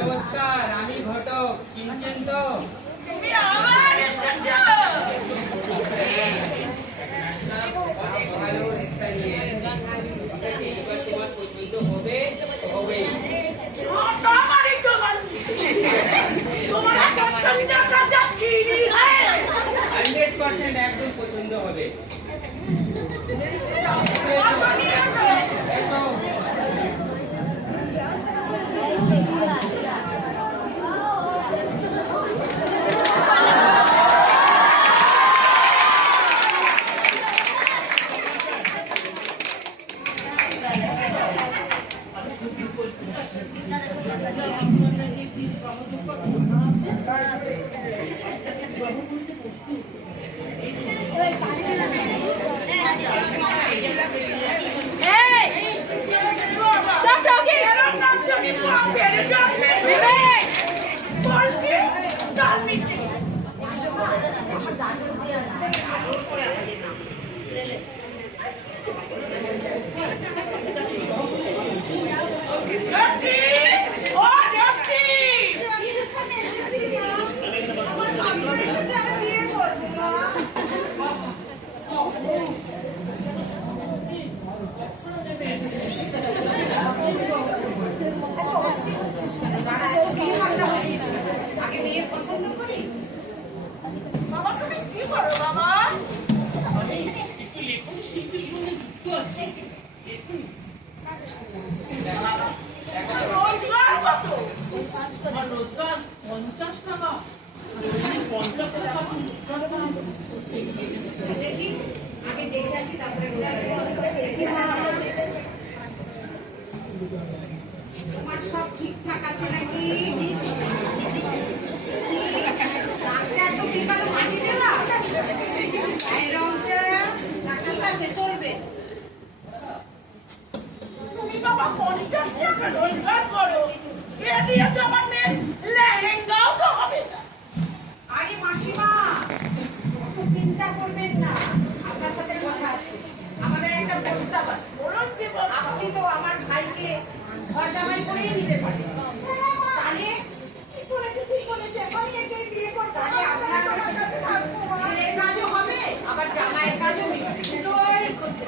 নমস্কার, আমি ঘটক। চিনছেন তো? ভালো রিস্তা নিয়ে পছন্দ হবে হবে। 100% একদম পছন্দ হবে। তোমার সব ঠিকঠাক আছে নাকি? চলবে। তুমি বাবা 50 টাকা রোজগার করো, এ দিয়ে তো আমার মেয়ের লেহেঙ্গাও তো হবে না। আরে মাসিমা, চিন্তা করবেন না, আপনার সাথে কথা আছে। আমাদের একটা প্রস্তাব আছে। আপনি তো আমার ভাইকে ঘর জামাই করেই নিতে পারেন। তাহলে ঠিক বলেছে, ঠিক বলেছে, আমি একেই বিয়ে করব। তাহলে আপনার ছেলের কাজও হবে, আবার জামাইয়ের কাজও হবে। করতে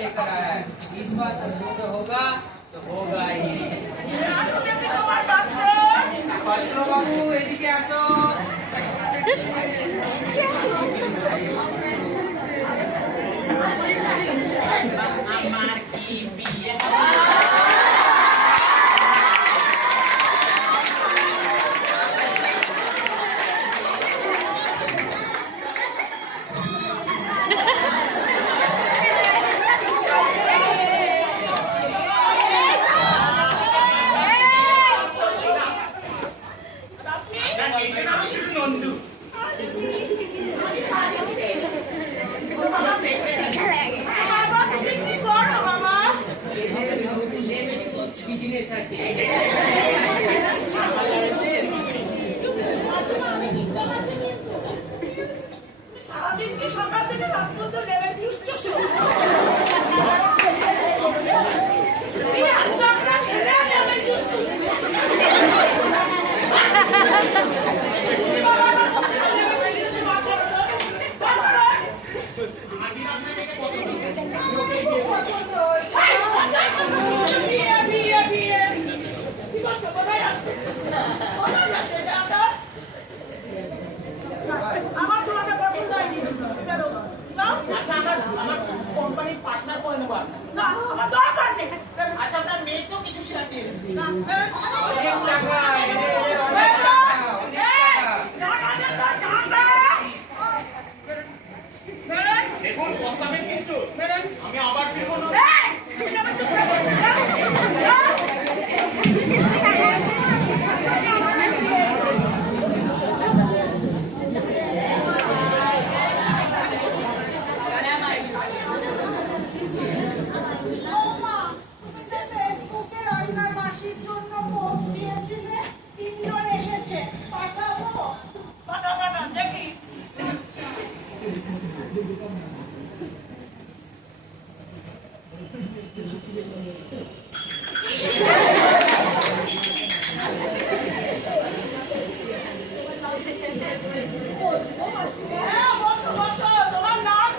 लेकर आया है। इस बार पसंद होगा तो होगा ही। बाबू एदिके आसो। আমার কি বিয়ে নন্দু আমার দরকার নেই। আচ্ছা আপনার মেয়েকেও কিছু শেয়ার দিয়ে দেন। অনেক টাকা এনে এনে অনেক টাকা অনেক টাকা দেখুন বসাবেন কিন্তু আমি আবার ফিরবো না। বৌমা, তুমি যে ফেসবুকে রান্নার মাসির জন্য পোস্ট দিয়েছিলে, 3 জন এসেছে, পাঠাবো? দেখি